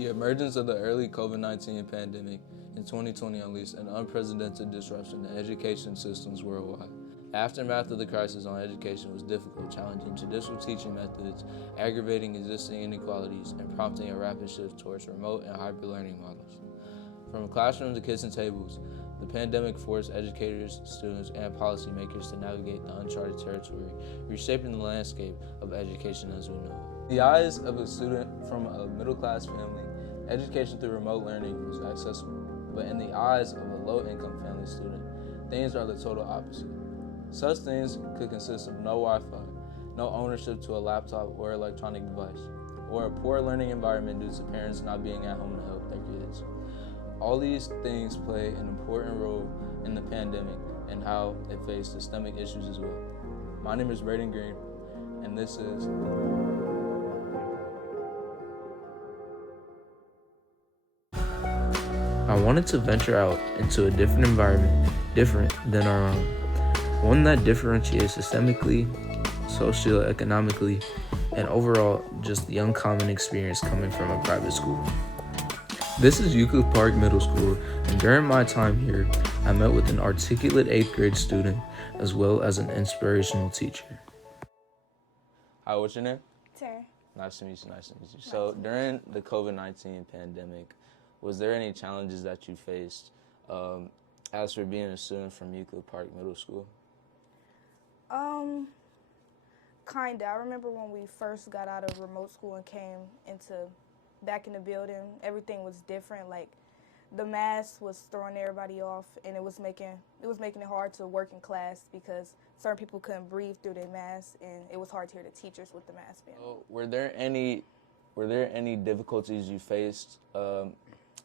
The emergence of the early COVID-19 pandemic in 2020 unleashed an unprecedented disruption to education systems worldwide. The aftermath of the crisis on education was difficult, challenging traditional teaching methods, aggravating existing inequalities, and prompting a rapid shift towards remote and hybrid learning models. From classrooms to kitchen tables, the pandemic forced educators, students, and policymakers to navigate the uncharted territory, reshaping the landscape of education as we know it. In the eyes of a student from a middle-class family, education through remote learning was accessible. But in the eyes of a low-income family student, things are the total opposite. Such things could consist of no Wi-Fi, no ownership to a laptop or electronic device, or a poor learning environment due to parents not being at home to help their kids. All these things play an important role in the pandemic and how it faced systemic issues as well. My name is Braden Green, and this is I wanted to venture out into a different environment, different than our own. One that differentiates systemically, socioeconomically, and overall just the uncommon experience coming from a private school. This is Euclid Park Middle School, and during my time here, I met with an articulate 8th grade student as well as an inspirational teacher. Hi, what's your name? Tara. Nice to meet you, So during the COVID-19 pandemic, was there any challenges that you faced as for being a student from Euclid Park Middle School? Kinda. I remember when we first got out of remote school and came back in the building, everything was different. Like the mask was throwing everybody off, and it was making it hard to work in class because certain people couldn't breathe through their masks, and it was hard to hear the teachers with the mask being. So were there any difficulties you faced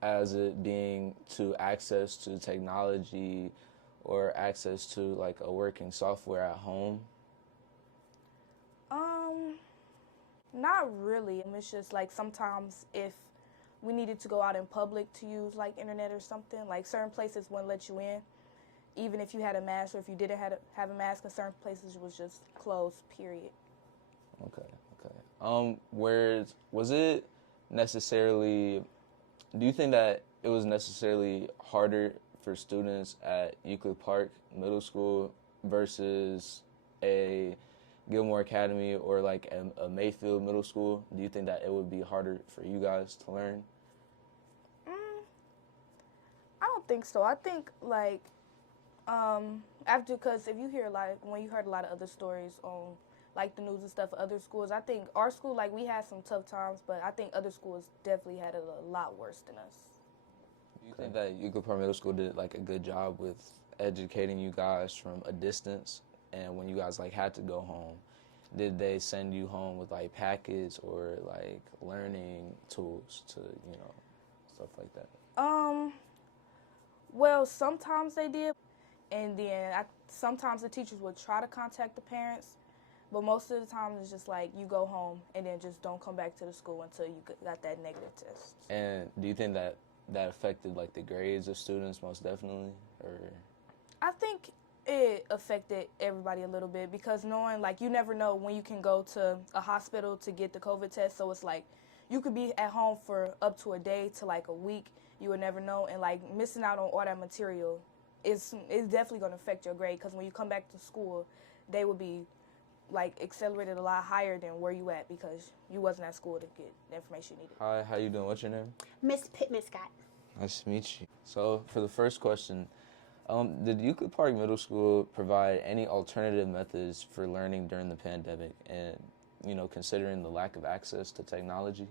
as it being to access to technology or access to like a working software at home? Not really. It's just like sometimes if we needed to go out in public to use like internet or something, like certain places wouldn't let you in, even if you had a mask, or if you didn't have a mask, and certain places was just closed, period. Okay. Was it necessarily, do you think that it was necessarily harder for students at Euclid Park Middle School versus a Gilmore Academy or like a Mayfield Middle School? Do you think that it would be harder for you guys to learn? I don't think so. I think like because if you hear when you heard a lot of other stories on like the news and stuff, other schools, I think our school, like, we had some tough times, but I think other schools definitely had it a lot worse than us. Do you think that Euclid Park Middle School did like a good job with educating you guys from a distance? And when you guys like had to go home, did they send you home with like packets or like learning tools to, stuff like that? Well, sometimes they did, and then sometimes the teachers would try to contact the parents, but most of the time it's just like you go home and then just don't come back to the school until you got that negative test. And do you think that affected like the grades of students most definitely, or? I think it affected everybody a little bit because knowing, like, you never know when you can go to a hospital to get the COVID test. So it's like you could be at home for up to a day to like a week. You would never know, and like missing out on all that material is definitely going to affect your grade because when you come back to school, they will be like accelerated a lot higher than where you at because you wasn't at school to get the information you needed. Hi, how you doing? What's your name? Miss Pittman Scott. Nice to meet you. So for the first question, did Euclid Park Middle School provide any alternative methods for learning during the pandemic and, considering the lack of access to technology?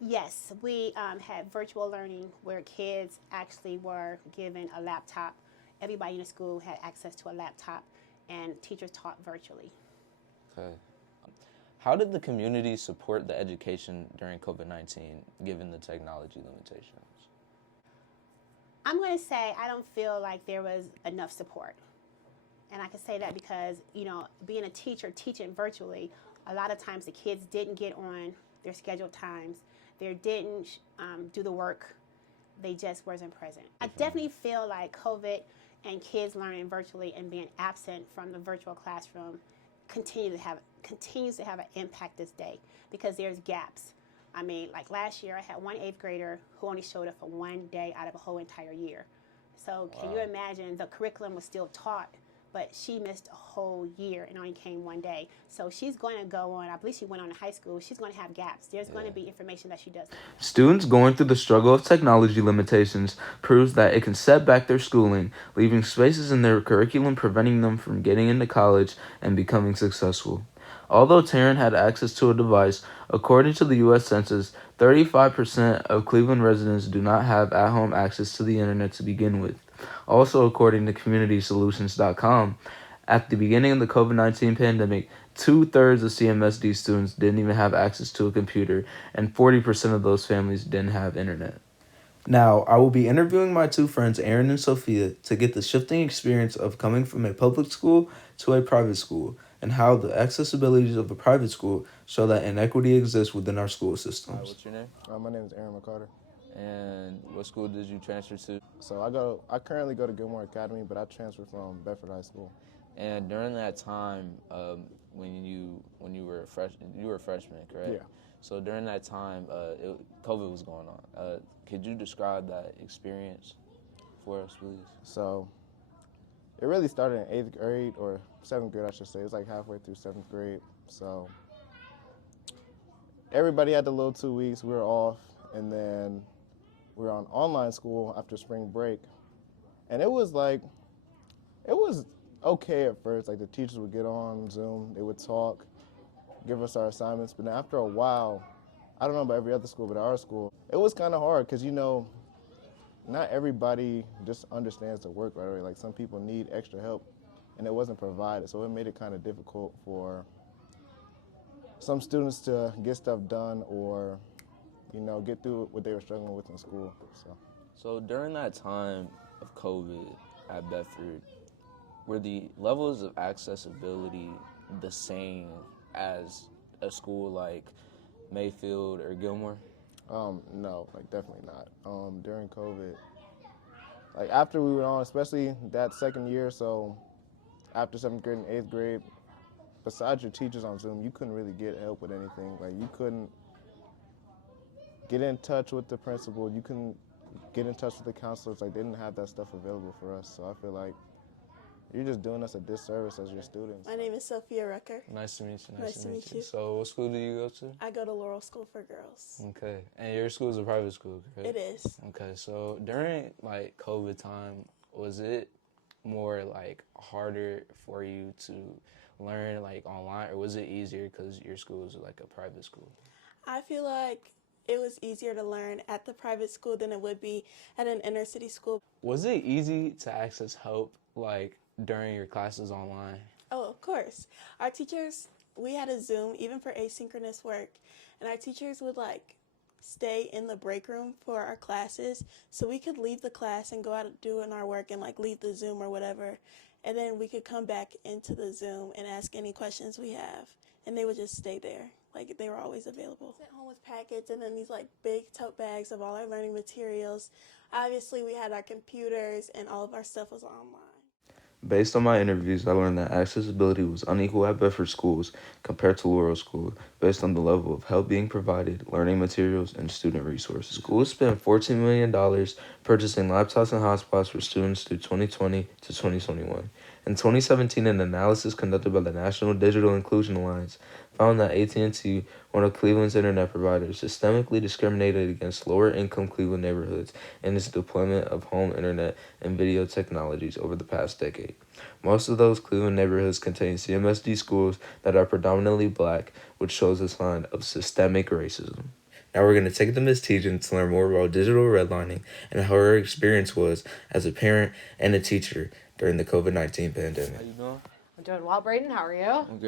Yes, we had virtual learning where kids actually were given a laptop. Everybody in the school had access to a laptop, and teachers taught virtually. Okay. How did the community support the education during COVID-19, given the technology limitations? I'm going to say I don't feel like there was enough support. And I can say that because, being a teacher, teaching virtually, a lot of times the kids didn't get on their scheduled times. They didn't do the work. They just wasn't present. I definitely feel like COVID and kids learning virtually and being absent from the virtual classroom continues to have an impact this day because there's gaps. I mean, like last year, I had one 8th grader who only showed up for one day out of a whole entire year. So can you imagine, the curriculum was still taught, but she missed a whole year and only came one day. So she's going to go on, I believe she went on to high school, she's going to have gaps. There's going to be information that she doesn't know. Students going through the struggle of technology limitations proves that it can set back their schooling, leaving spaces in their curriculum preventing them from getting into college and becoming successful. Although Taryn had access to a device, according to the U.S. Census, 35% of Cleveland residents do not have at-home access to the internet to begin with. Also, according to CommunitySolutions.com, at the beginning of the COVID-19 pandemic, 2/3 of CMSD students didn't even have access to a computer, and 40% of those families didn't have internet. Now, I will be interviewing my two friends, Aaron and Sophia, to get the shifting experience of coming from a public school to a private school, and how the accessibilities of a private school show that inequity exists within our school systems. Hi, what's your name? My name is Aaron McCarter. And what school did you transfer to? So I currently go to Gilmore Academy, but I transferred from Bedford High School. And during that time, when you were a freshman, correct? Yeah. So during that time, COVID was going on. Could you describe that experience for us, please? So it really started in 8th grade, or 7th grade, I should say. It was like halfway through 7th grade. So everybody had the little 2 weeks. We were off, and then we were on online school after spring break. And it was okay at first. Like, the teachers would get on Zoom, they would talk, give us our assignments. But then after a while, I don't know about every other school, but at our school, it was kind of hard because, not everybody just understands the work right away. Like, some people need extra help, and it wasn't provided. So it made it kind of difficult for some students to get stuff done or, get through what they were struggling with in school. So during that time of COVID at Bedford, were the levels of accessibility the same as a school like Mayfield or Gilmore? No, definitely not. During COVID, after we were on, especially that second year, so after 7th grade and 8th grade, besides your teachers on Zoom, you couldn't really get help with anything. You couldn't get in touch with the principal. You couldn't get in touch with the counselors. They didn't have that stuff available for us. So I feel like you're just doing us a disservice as your students. My name is Sophia Rucker. Nice to meet you. Nice to meet you. So what school do you go to? I go to Laurel School for Girls. Okay. And your school is a private school, correct? It is. Okay. So during COVID time, was it more harder for you to learn online, or was it easier because your school is a private school? I feel like it was easier to learn at the private school than it would be at an inner city school. Was it easy to access help during your classes online? Oh, of course. Our teachers, we had a Zoom even for asynchronous work, and our teachers would stay in the break room for our classes, so we could leave the class and go out doing our work and leave the Zoom or whatever, and then we could come back into the Zoom and ask any questions we have, and they would just stay there. They were always available. Sent home with packets and then these big tote bags of all our learning materials. Obviously, we had our computers and all of our stuff was online. Based on my interviews, I learned that accessibility was unequal at Bedford schools compared to Laurel School, based on the level of help being provided, learning materials, and student resources. Schools spent $14 million purchasing laptops and hotspots for students through 2020 to 2021. In 2017, an analysis conducted by the National Digital Inclusion Alliance found that AT&T, one of Cleveland's internet providers, systemically discriminated against lower-income Cleveland neighborhoods in its deployment of home internet and video technologies over the past decade. Most of those Cleveland neighborhoods contain CMSD schools that are predominantly black, which shows a sign of systemic racism. Now we're going to take them as teachers to learn more about digital redlining and how her experience was as a parent and a teacher during the COVID-19 pandemic. How you doing? I'm doing well, Braden. How are you? I'm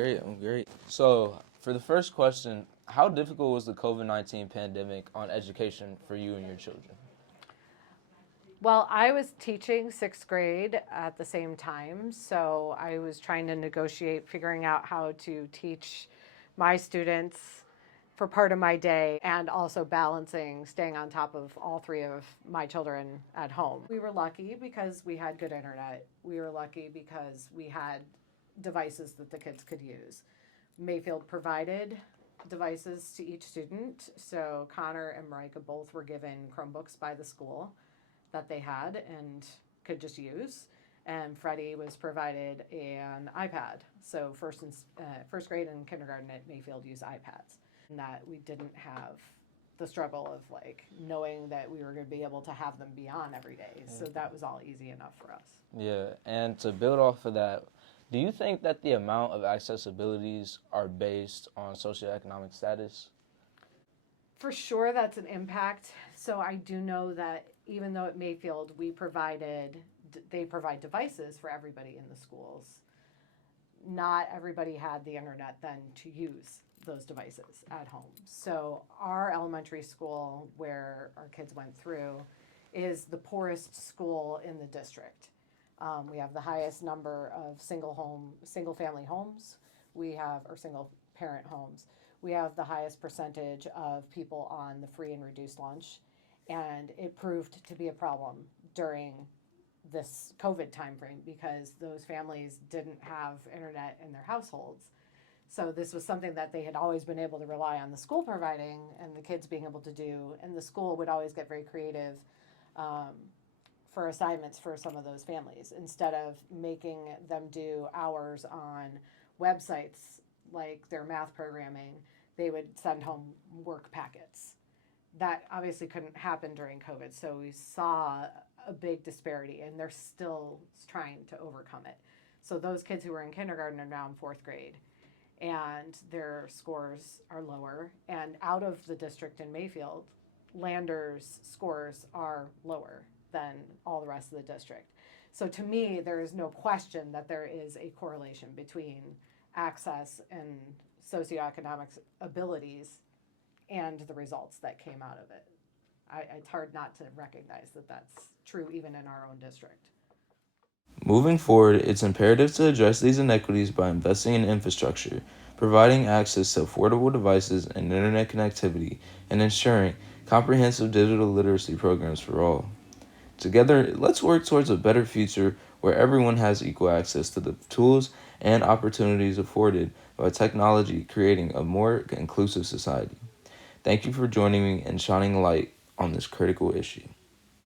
great. So, for the first question, how difficult was the COVID-19 pandemic on education for you and your children? Well, I was teaching 6th grade at the same time, so I was trying to negotiate figuring out how to teach my students for part of my day and also balancing staying on top of all 3 of my children at home. We were lucky because we had good internet. We were lucky because we had devices that the kids could use. Mayfield provided devices to each student. So Connor and Marika both were given Chromebooks by the school that they had and could just use. And Freddie was provided an iPad. So first grade and kindergarten at Mayfield use iPads. And that we didn't have the struggle of like knowing that we were going to be able to have them be on every day. So that was all easy enough for us. Yeah, and to build off of that, do you think that the amount of accessibilities are based on socioeconomic status? For sure, that's an impact. So I do know that even though at Mayfield they provide devices for everybody in the schools, not everybody had the internet then to use those devices at home. So our elementary school where our kids went through is the poorest school in the district. We have the highest number of single family homes. Or single parent homes. We have the highest percentage of people on the free and reduced lunch. And it proved to be a problem during this COVID timeframe because those families didn't have internet in their households. So this was something that they had always been able to rely on the school providing and the kids being able to do. And the school would always get very creative for assignments for some of those families. Instead of making them do hours on websites like their math programming, they would send home work packets. That obviously couldn't happen during COVID. So we saw a big disparity and they're still trying to overcome it. So those kids who were in kindergarten are now in fourth grade and their scores are lower. And out of the district in Mayfield, Lander's scores are lower than all the rest of the district. So to me, there is no question that there is a correlation between access and socioeconomic abilities and the results that came out of it. It's hard not to recognize that that's true even in our own district. Moving forward, it's imperative to address these inequities by investing in infrastructure, providing access to affordable devices and internet connectivity, and ensuring comprehensive digital literacy programs for all. Together, let's work towards a better future where everyone has equal access to the tools and opportunities afforded by technology, creating a more inclusive society. Thank you for joining me and shining light on this critical issue.